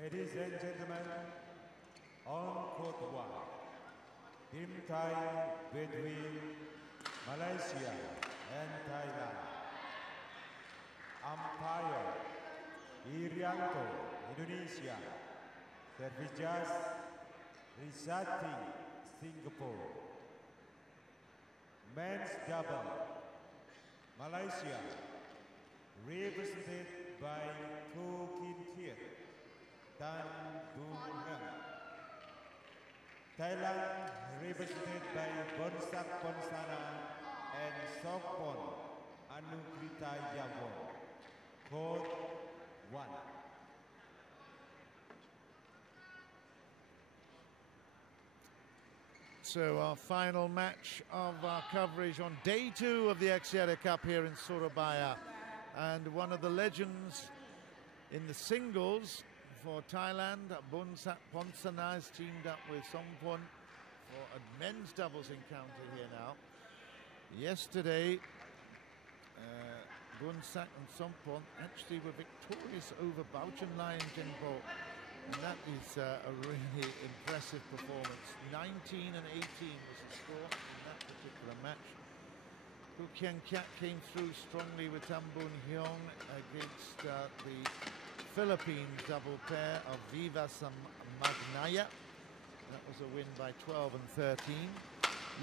Ladies and gentlemen, on court one, team tie between Malaysia and Thailand. Umpire Irianto, Indonesia. Service judge Risati, Singapore. Men's double, Malaysia, represented by Kien, Boon. Thailand, represented by B.Ponsana and Songphon, S.Anugritayawon. Court 1. So our final match of our coverage on day 2 of the Axiata Cup here in Surabaya. And one of the legends in the singles for Thailand, B.Ponsana, is teamed up with Songphon for a men's doubles encounter here now. Yesterday, Boonsak and Songphon actually were victorious over Bauchenlai and Genpo. And that is a really impressive performance. 19 and 18 was the score in that particular match. Keat came through strongly with Boon Heong against the Philippines double pair of Magnaya. That was a win by 12 and 13.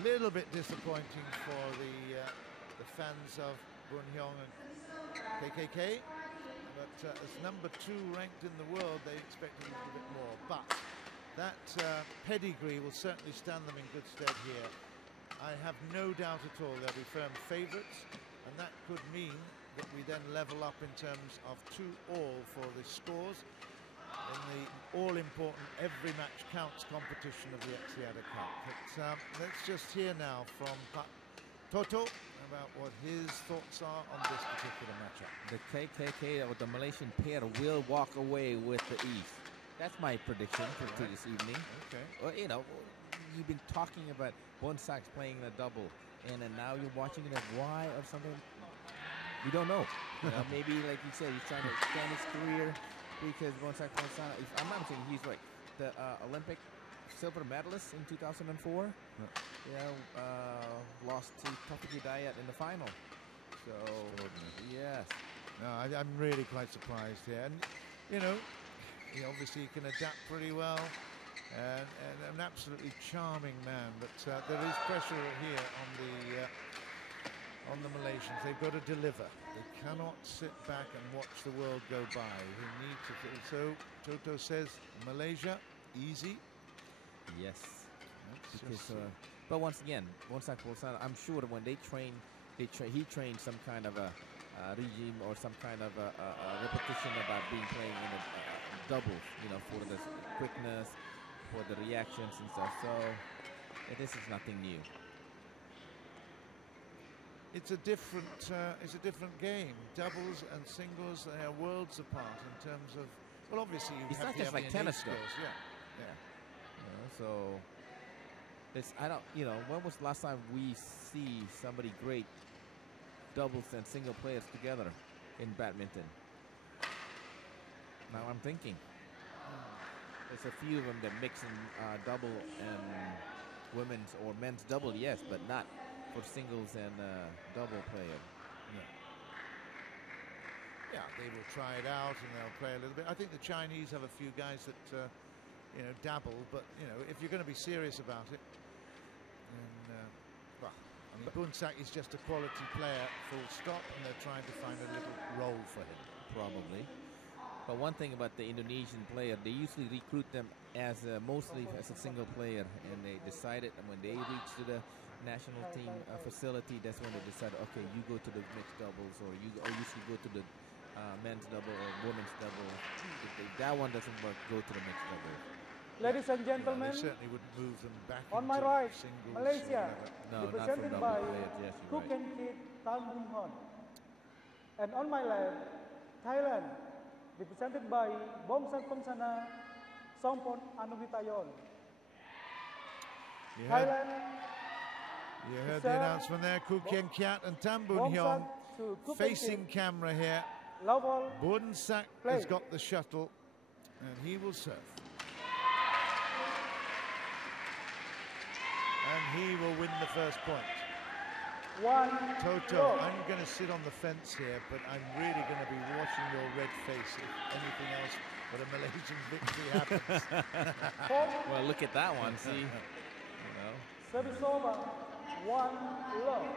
Little bit disappointing for the fans of Boon Heong and KKK. But as number 2 ranked in the world, they expected a little bit more. But that pedigree will certainly stand them in good stead here. I have no doubt at all they'll be firm favourites, and that could mean that we then level up in terms of 2-all for the scores in the all-important every match counts competition of the Axiata Cup. But let's just hear now from Toto about what his thoughts are on this particular matchup. The KKK or the Malaysian pair will walk away with the East. That's my prediction for this evening. Okay. Well, you know, you've been talking about Boonsak playing a double, and then now you're watching it at Y or something. We don't know. You know, maybe like you said, he's trying to extend his career because Boonsak, if I'm not mistaken, he's like the Olympic silver medalist in 2004. Lost to Hidayat in the final. So yes, no, I'm really quite surprised here. And you know, he obviously can adapt pretty well, and an absolutely charming man. But there is pressure here on the Malaysians. They've got to deliver. They cannot sit back and watch the world go by. They need to. So Toto says Malaysia easy. Yes. But once again, I'm sure that when they train, he trained some kind of a regime or some kind of a repetition about playing in a double, you know, for the quickness, for the reactions and stuff. So this is nothing new. It's a different game. Doubles and singles, they are worlds apart in terms of. Well, obviously you it's have not just like tennis skills. Yeah. So when was the last time we see somebody great doubles and single players together in badminton? Now I'm thinking there's a few of them that mix in double and women's or men's double, yes, but not for singles and double player. Yeah, they will try it out and they'll play a little bit. I think the Chinese have a few guys that dabble, but if you're going to be serious about it, then Boonsak is just a quality player, full stop, and they're trying to find a little role for him. Probably. But one thing about the Indonesian player, they usually recruit them as mostly as a single player, and they decided when they reach to the national team facility, that's when they decided, okay, you go to the mixed doubles, or you usually go to the men's double or women's double. If that one doesn't work, go to the mixed double. Ladies and gentlemen, they certainly wouldn't move them back on my right, Malaysia, represented by Keat, Boon. And on my left, Thailand, represented by B.Ponsana, Songphon, S.Anugritayawon. Thailand. You heard the announcement there. Keat and Boon Heong facing camera here. Boonsak has got the shuttle. And he will serve. And he will win the first point. Toto, I'm going to sit on the fence here, but I'm really going to be watching your red face if anything else but a Malaysian victory happens. Well, look at that one. See, you know. Service over. 1 love.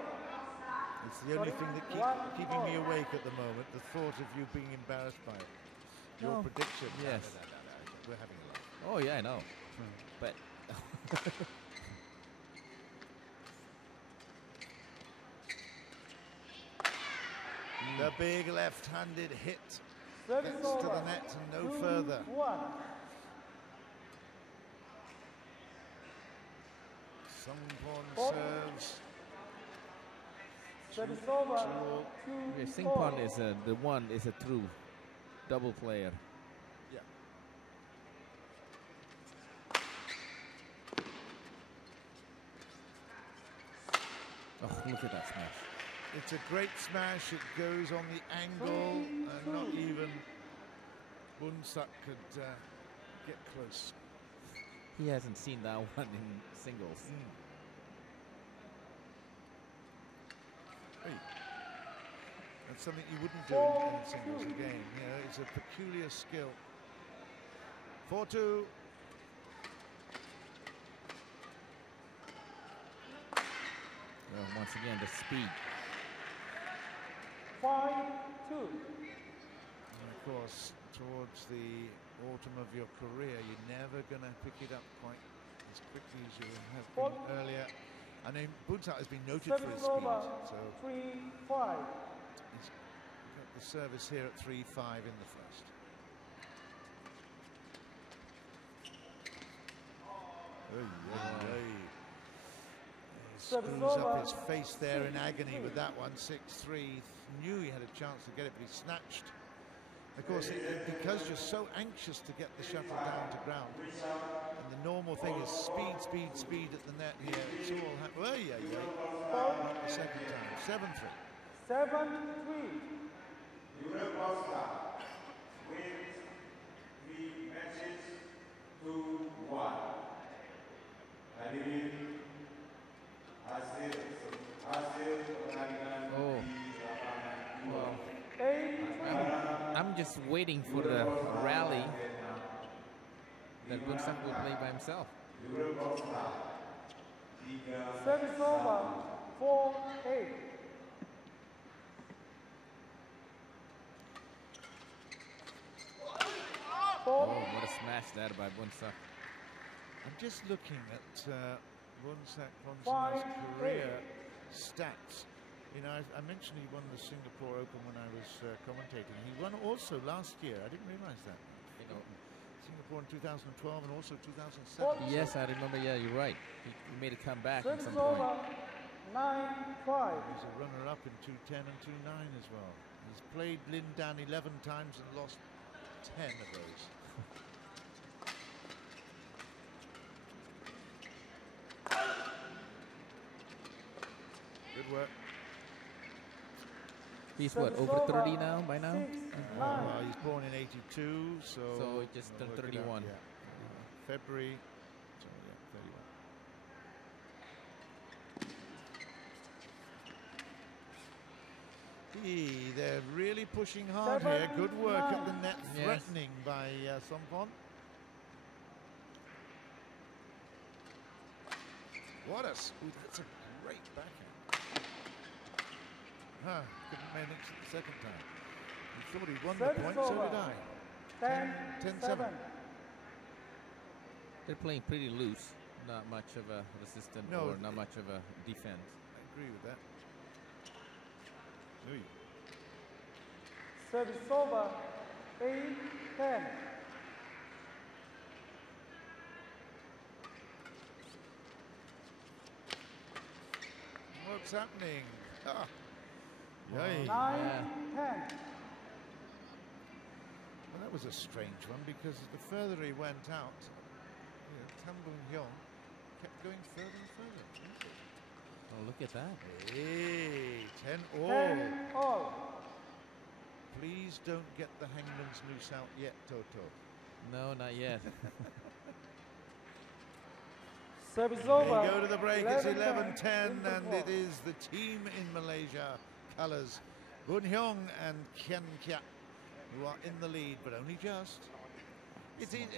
It's the only thing that keeping me awake at the moment, the thought of you being embarrassed by it. Your prediction. Yes. No. We're having a laugh. Oh, yeah, I know. But... The big left-handed hit Service gets to the net and no further. 1. Songphon serves. Service over. 2 Yeah, Songphon is a true double player. Yeah. Oh, look at that smash. It's a great smash. It goes on the angle, and not even Boonsak could get close. He hasn't seen that one in singles. Hey. That's something you wouldn't do in singles again. You know, it's a peculiar skill. 4-2. Well, once again, the speed. 5-2. And of course, towards the autumn of your career, you're never going to pick it up quite as quickly as you have been earlier. I know Boonsak has been noted for his speed, so 3-5. he's got the service here at 3-5 in the first. He screws up his face there in agony with that one. 6-3. Knew he had a chance to get it, but he snatched. Of course, because you're so anxious to get the shuttle down to ground, and the normal thing is speed, speed, speed at the net here. It's all happening. Not the second time. 7-3. 7-3. wins 3 matches to 1. Hadirin hasil pertandingan di lapangan 2. I'm just waiting for the rally that Boonsak will play by himself. Service over. 4-8. Oh, what a smash there by Boonsak. I'm just looking at Boonsak's career stats. You know, I mentioned he won the Singapore Open when I was commentating. He won also last year. I didn't realize that. You know, Singapore in 2012 and also 2007. Yes, I remember. Yeah, you're right. He made a comeback at Service some point. over. 9-5. He's a runner-up in 210 and 29 as well. He's played Lindan 11 times and lost 10 of those. Good work. He's what, over 30 now, by now? He's born in 82, so he just turned 31. Yeah. February, so yeah, 31. They're really pushing hard here. Good work at the net, threatening by Songphon. What a, that's a great backhand. Couldn't manage it the second time. He thought he won the point, so did I. 10-7. They're playing pretty loose. Not much of a resistance or not much of a defense. I agree with that. Service over. 8-10. What's happening? 9-10. Well, that was a strange one because the further he went out, Heong kept going further and further. Oh, look at that. Hey, 10-all. 10-all. Please don't get the hangman's noose out yet, Toto. No, not yet. Service They over. go to the break. It's 11-10, Interval. and it is the team in Malaysia colours, Boon Heong and Kien, who are in the lead, but only just.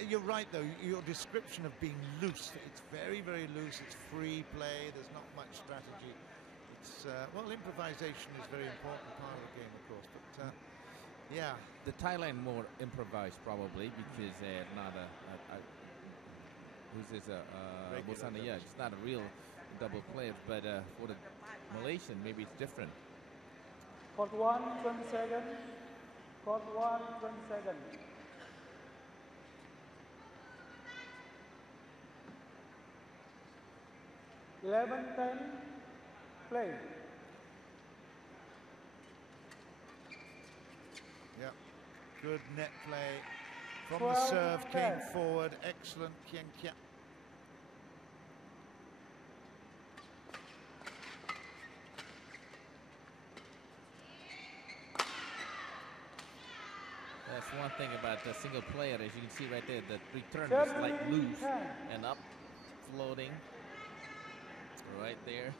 You're right, though. Your description of being loose, it's very, very loose. It's free play. There's not much strategy. It's, well, improvisation is a very important part of the game, of course. But, yeah. The Thailand more improvised, probably, because they're not who's this? Bonsana, yeah, it's not a real double player. But for the Malaysian, maybe it's different. Court 1, 20 seconds. Court 1, 20 seconds. Eleven, 10, play. Yeah, good net play from the serve, came forward, excellent Kien. That's one thing about the single player, as you can see right there, the return is like loose and up, floating, right there.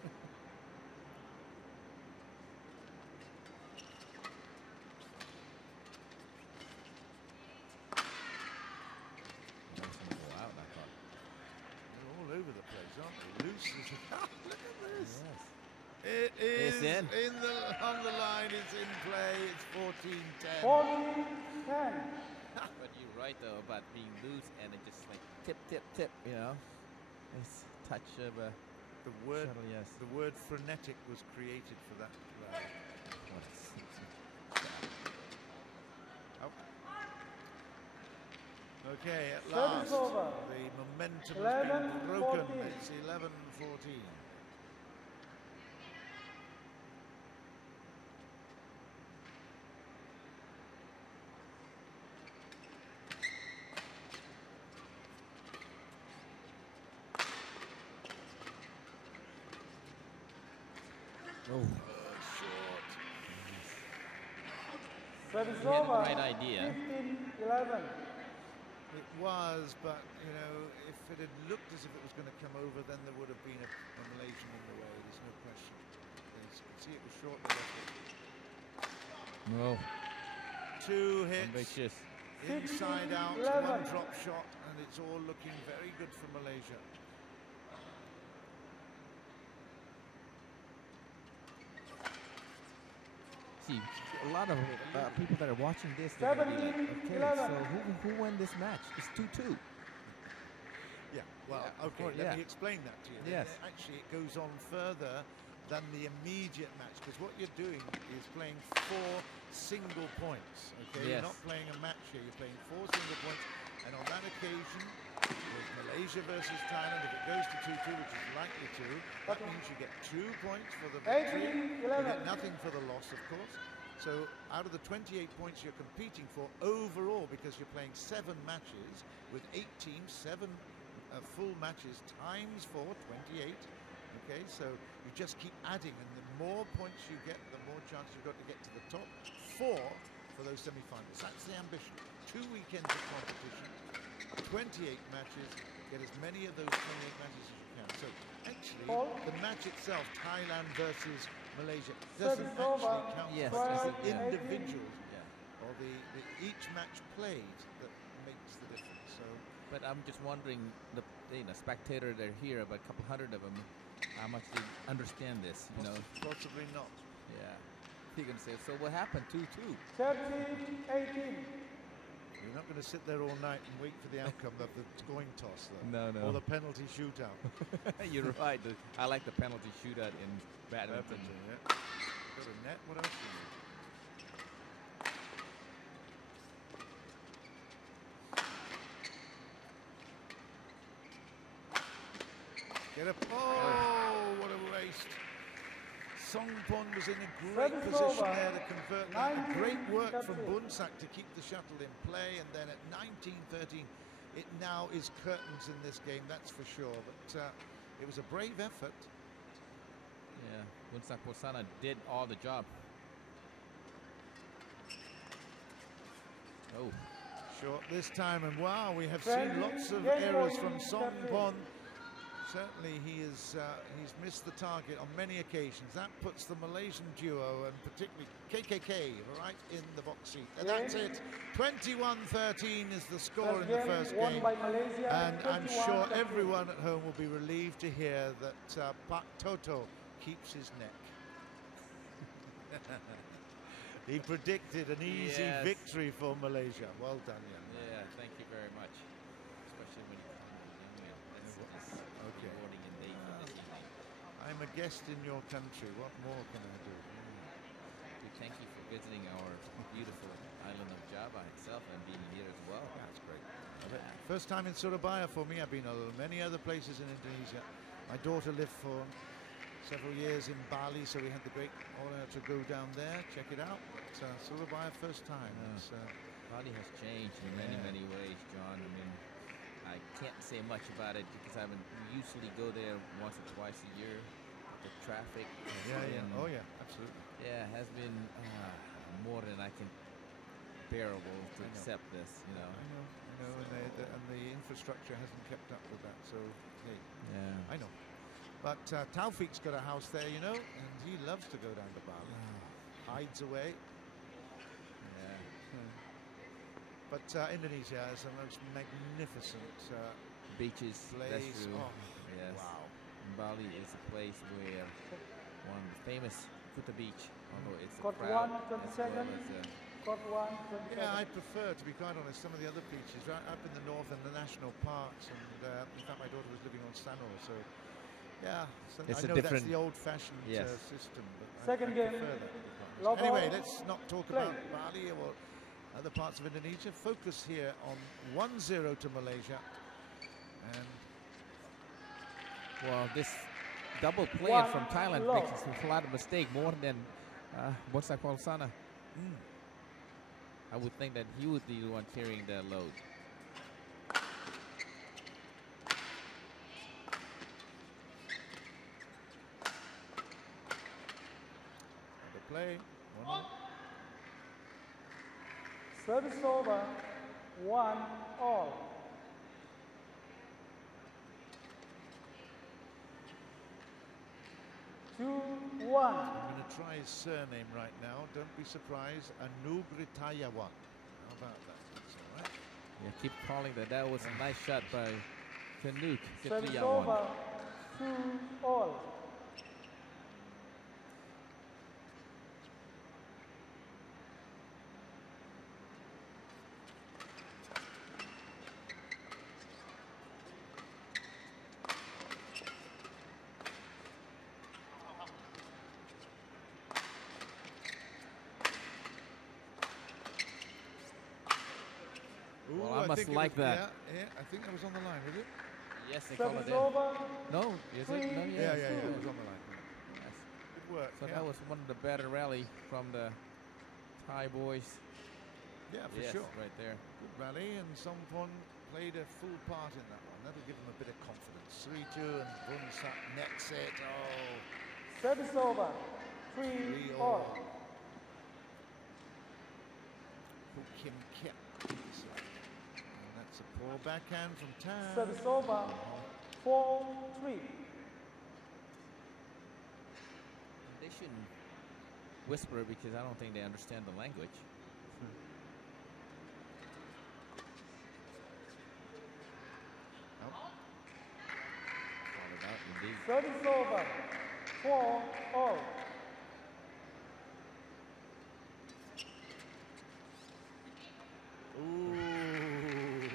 All over the place, aren't they? Loose. Look at this. Yes. It is It's on the line. It's in play. It's 14-10. 14-10. But you're right though about being loose and it just like tip, you know. Nice touch of a shuttle, yes. The word frenetic was created for that. Okay, at last, the momentum has been broken. 14. It's 11-14. Oh, Short. Service he had the over. right idea. 15-11. It was, but, you know, if it had looked as if it was going to come over, then there would have been a Malaysian in the way. There's no question. As you can see, it was short. No. 2 hits. Ambitious. Inside out, 11. 1 drop shot, and it's all looking very good for Malaysia. See, a lot of people that are watching this, they're gonna be like, okay, 11. so who won this match? It's 2-2. Yeah, well, okay, let me explain that to you. Yes. Actually, it goes on further than the immediate match, because what you're doing is playing 4 single points, okay? Yes. You're not playing a match here, you're playing 4 single points, and on that occasion, with Malaysia versus Thailand, if it goes to 2-2, which is likely to, that means you get 2 points for the victory, you get nothing for the loss, of course. So out of the 28 points you're competing for overall, because you're playing 7 matches with 8 teams, 7 full matches times 4, 28. Okay, so you just keep adding, and the more points you get, the more chance you've got to get to the top 4 for those semi-finals. That's the ambition. 2 weekends of competition, 28 matches, get as many of those 28 matches as you can. So actually, the match itself, Thailand versus Malaysia, doesn't actually count as the individuals or the each match played that makes the difference. So, but I'm just wondering, the spectator that are here, about a couple hundred of them, how much they understand this, you know? Possibly not. Yeah. You're going to say, so what happened? 2-2. 13-18. You're not going to sit there all night and wait for the outcome of the coin toss, though. No. Or the penalty shootout. You're right. I like the penalty shootout in badminton. Yeah. Got a net. What else do you need? Get up. Oh, what a waste. Songphon was in a great position there to convert that. Great work from Boonsak to keep the shuttle in play, and then at 19-13, it now is curtains in this game, that's for sure. But it was a brave effort. Yeah, B.Ponsana did all the job. Oh, Short this time, and wow, we have seen lots of errors from Songphon. Certainly he's missed the target on many occasions. That puts the Malaysian duo, and particularly KKK, right in the box seat. And that's it. 21-13 is the score in the first game. And I'm sure everyone at home will be relieved to hear that Pak Toto keeps his neck. He predicted an easy victory for Malaysia. Well done, young man. Yeah, thank you very much. Especially when you come to young man. That's just rewarding indeed for this evening. I'm a guest in your country. What more can I do? We thank you for visiting our beautiful island of Java itself and being here as well. That's great. First time in Surabaya for me. I've been to many other places in Indonesia. My daughter lived for several years in Bali, so we had the great honor to go down there, check it out. But Surabaya, first time. Bali has changed in many, many ways, John. I mean, I can't say much about it because I usually go there once or twice a year. The traffic has been, oh yeah, absolutely. Yeah, has been more than I can bearable to accept this, you know. I know, and the infrastructure hasn't kept up with that, so hey, I know. But Taufik's got a house there, you know, and he loves to go down to Bali. Hides away. But Indonesia is the most magnificent beaches. place. That's true. Oh, yes. Wow. Bali is a place where one of the famous Kuta Beach, although it's a Court crowd 1, 20 as well seconds. as Court 1, 20 Yeah, I seconds. prefer, to be quite honest, some of the other beaches right up in the north and the national parks. And in fact, my daughter was living on Sanur, so yeah. So It's I a know different- that's the old-fashioned Yes. system, but Second I game, prefer that. To be quite honest. love Anyway, all. let's not talk Play. about Bali or other parts of Indonesia. Focus here on 1-0 to Malaysia. And well, this double player from Thailand makes a lot of mistake, more than B.Ponsana. I would think that he would be the one carrying the load. the play. 1-0. Service over, 1-all. I'm 2-1. going to try his surname right now. Don't be surprised. S.Anugritayawon. How about that? That's all right. Yeah, keep calling that. That was a nice shot by Keat. Service over, 2-all. Well, I must like that. Yeah, I think that was on the line, was it? Yes, they call it Service that. over, No, is it? No, Yeah, yes. it was on the line. Yes. Good work. So yeah. that was one of the better rally from the Thai boys. Yeah, for Yes, sure. right there. Good rally, and Songphon played a full part in that one. That'll give him a bit of confidence. 3-2, and Boonsak nets it. Oh, service over, 3-all. Kim Keat. And that's a poor backhand from Tan. Service over, 4-3. They shouldn't whisper because I don't think they understand the language. Call it out indeed. Service over, 4-all. Ooh,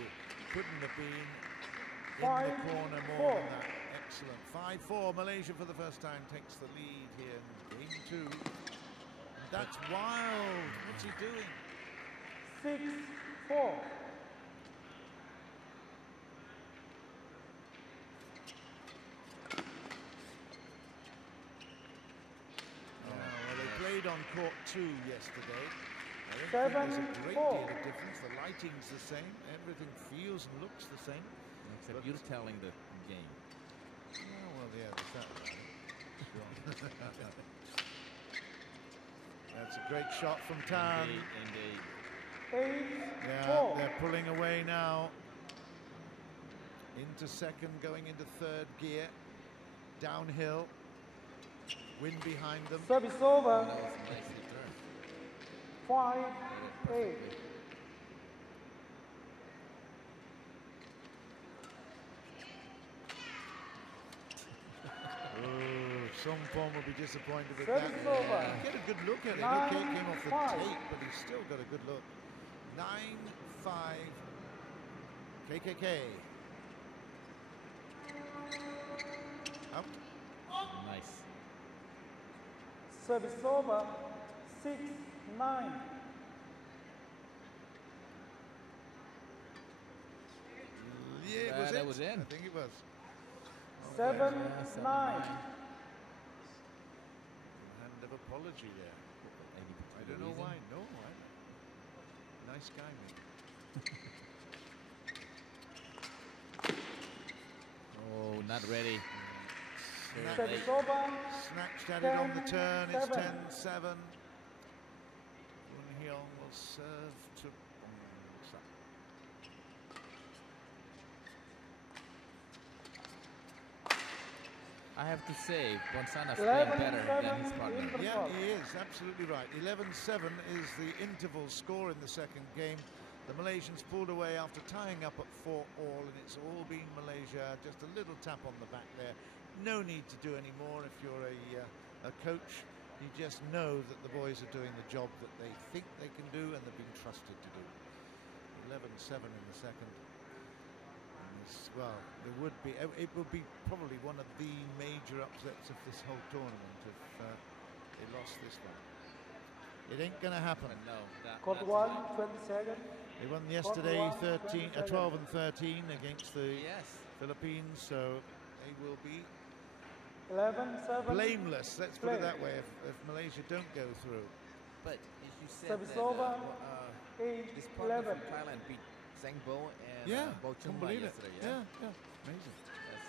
couldn't have been in the 5-4. corner more than that. Excellent. 5-4. Malaysia for the first time takes the lead here in game 2. And that's wild. What's he doing? 6-4. Well, they played on court 2 yesterday. I don't think there's a great deal of difference. The lighting's the same. Everything feels and looks the same. Except you're telling the game. Oh, well, yeah, there's that. Sure. That's a great shot from Tan. Indeed, indeed. Yeah, 8-4. they're pulling away now. Into second, going into third gear. Downhill. Wind behind them. Service Oh, over. that was a nice return. 5-8. Perfectly. Oh, Songphon will be disappointed with Service that. over. Get a good look at it. Nine, Okay, it came off the five. tape, but he's still got a good look. 9-5. KKK. Out. Nice. Service over. 6-9. Yeah, was that it? was in. I think it was. 7-9. 7-9. Hand of apology there. I don't know why. No, nice guy, mate. Oh, not ready. Very Service late. over. Snatched at it on the turn. It's 10-7. 10-7. Boon Heong will serve to Boonsak. I have to say, B.Ponsana's playing better than his partner. Yeah, he is absolutely right. 11-7 is the interval score in the second game. The Malaysians pulled away after tying up at 4-all, and it's all been Malaysia. Just a little tap on the back there. No need to do any more if you're a coach. You just know that the boys are doing the job that they think they can do and they've been trusted to do. 11-7 in the second. Well, there would be. It would be probably one of the major upsets of this whole tournament if they lost this one. It ain't gonna happen. No, Court 1, 20 seconds. They won yesterday 12 and 13 against the yes. Philippines, so they will be 11-7. blameless. Let's put it that way. If Malaysia don't go through. But as you said, Service that, over. this partner 8-11. from Thailand beat Sangbo and Yeah, Bo can't Chunmai believe it. yesterday. Yeah, amazing.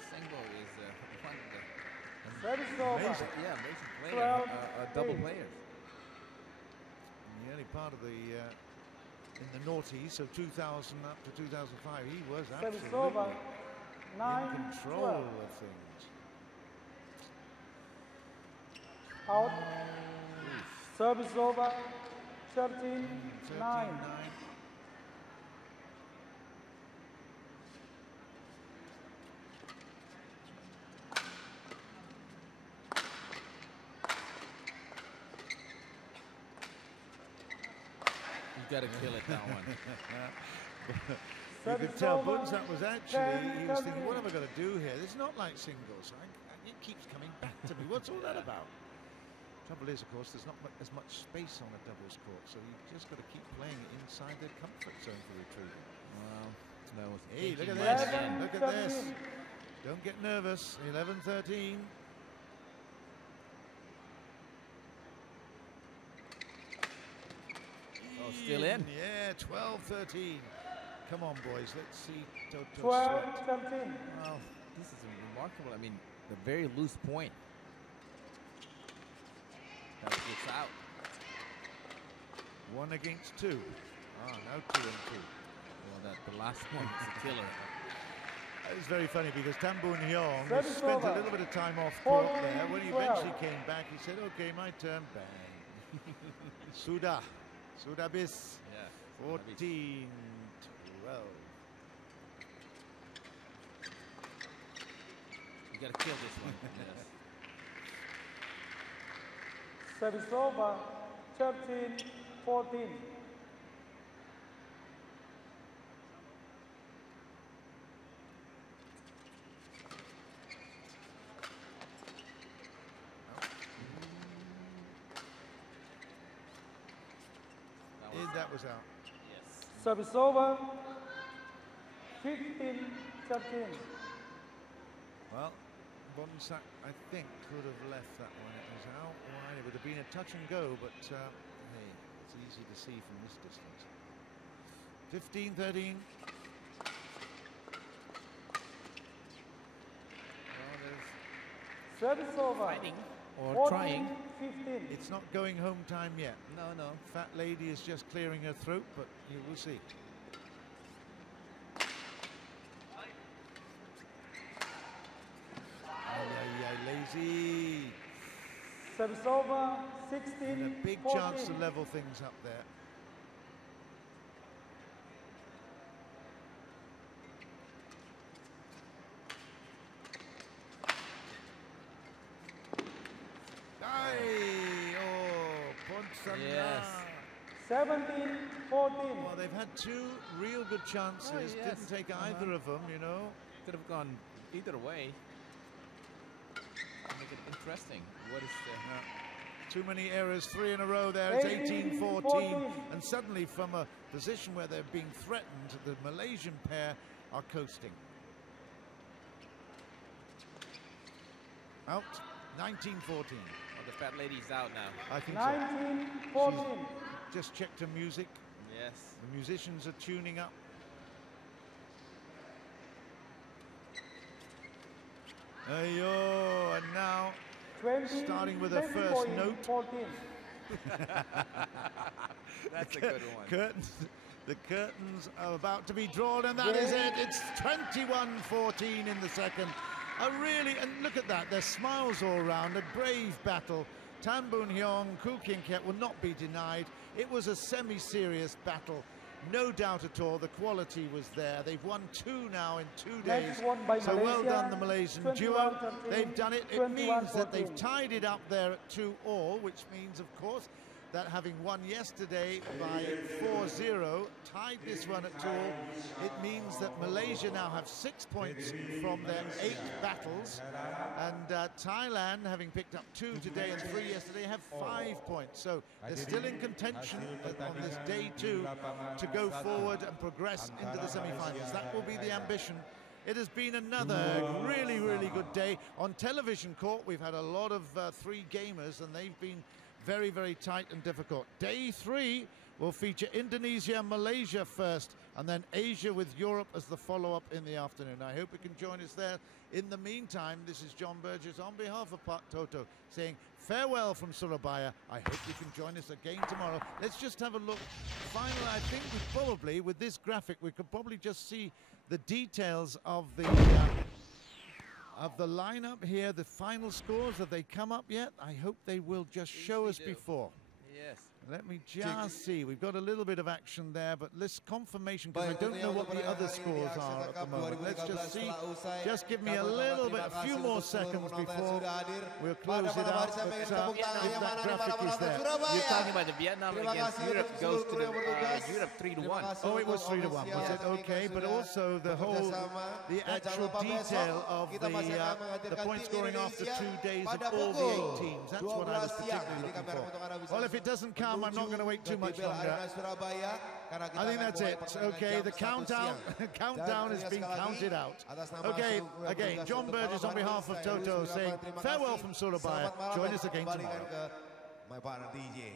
Sangbo is one of the Service over. Amazing. amazing player, 12, double 8. players. In the early part of the in the noughties, so 2000 up to 2005, he was Service absolutely over. in 9-12. control of things. Out. Service over. 13-9. 13-9. You got to kill it that one. You could tell Boonsak was actually, he was thinking, what have I got to do here? This is not like singles. It keeps coming back to me. What's all that about? Trouble is, of course, there's not as much space on a doubles court, so you've just got to keep playing it inside the comfort zone for retrieving. Well, that was Hey, look at thinking this. right again. Look at this. Don't get nervous. 11-13. Oh, still in. Yeah, 12-13. Come on, boys. Let's see Toto 12-13. sweat. Well, this is remarkable. I mean, the very loose point. That gets out. 1 against 2. Ah, now 2 and 2. Well, the last one is a killer. It was very funny because Boon Heong Service spent a over. little bit of time off court 14, there. When he 12. eventually came back, he said, okay, my turn. Bang. Sudah. Sudah bis. Yeah. 14-12. You got to kill this one. Yes. Service over. 13-14. That was out. Yes. Service over. 15-13. Well, Boonsak, I think, could have left that one. It was out wide. It would have been a touch and go, but hey, it's easy to see from this distance. 15-13. Well, there's Service over. fighting or 14, trying. 15. It's not going home time yet. No. Fat lady is just clearing her throat, but you will see. Lazy. Service over, 16, And a big 14. chance to level things up there. B.Ponsana. Yes. 17, 14. Well, they've had two real good chances. Oh, yes. Didn't take either of them, you know. Could have gone either way. Make it interesting. What is the... Too many errors, 3 in a row there. It's 18-14. And suddenly from a position where they're being threatened, the Malaysian pair are coasting. Out, 19-14. Well, the fat lady's out now. I think 19, so. 14. She's just checked her music. Yes. The musicians are tuning up. Ayo, and now 20, starting with a 20 first point, note. 14. That's a good one. Curtains, the curtains are about to be drawn, and that is it. It's 21-14 in the second. And look at that, there's smiles all around, a brave battle. Tan Boon Heong, Keat will not be denied. It was a semi-serious battle, no doubt at all. The quality was there. They've won 2 now in 2 days. Next one by So well Malaysia, done, the Malaysian 21-13, duo. They've done it. It means that 21-14. they've tied it up there at 2-all, which means, of course, that having won yesterday by 4-0, tied this one at 2-all, it means that Malaysia now have 6 points from their 8 battles, and Thailand, having picked up 2 today and 3 yesterday, have 5 points. So they're still in contention on this day 2 to go forward and progress into the semi-finals. That will be the ambition. It has been another really, really good day. On television court, we've had a lot of 3 gamers, and they've been very, very tight and difficult. Day 3 will feature Indonesia and Malaysia first, and then Asia with Europe as the follow-up in the afternoon. I hope you can join us there. In the meantime, this is John Burgess on behalf of Pak Toto saying farewell from Surabaya. I hope you can join us again tomorrow. Let's just have a look. Finally, I think we probably, with this graphic, we could probably just see the details of the lineup here, the final scores. Have they come up yet? I hope they will just show us before. Yes. Let me just see. We've got a little bit of action there, but this confirmation, because I don't know what the other scores are at the moment. Let's just see. Just give me a little bit, a few more seconds before we'll close it out. But if that graphic is there. You're talking about the Vietnam against Europe goes to the Europe 3-1. Oh, it was 3-1, was it? Okay, but also the actual detail of the point scoring after 2 days of all the 8 teams. That's what I was particularly looking for. Well, if it doesn't come, I'm not going to wait too much longer. I think that's it. Okay, the countdown is being counted out. Okay, again, John Burgess on behalf of Toto saying farewell from Surabaya. Join us again tomorrow. My partner DJ.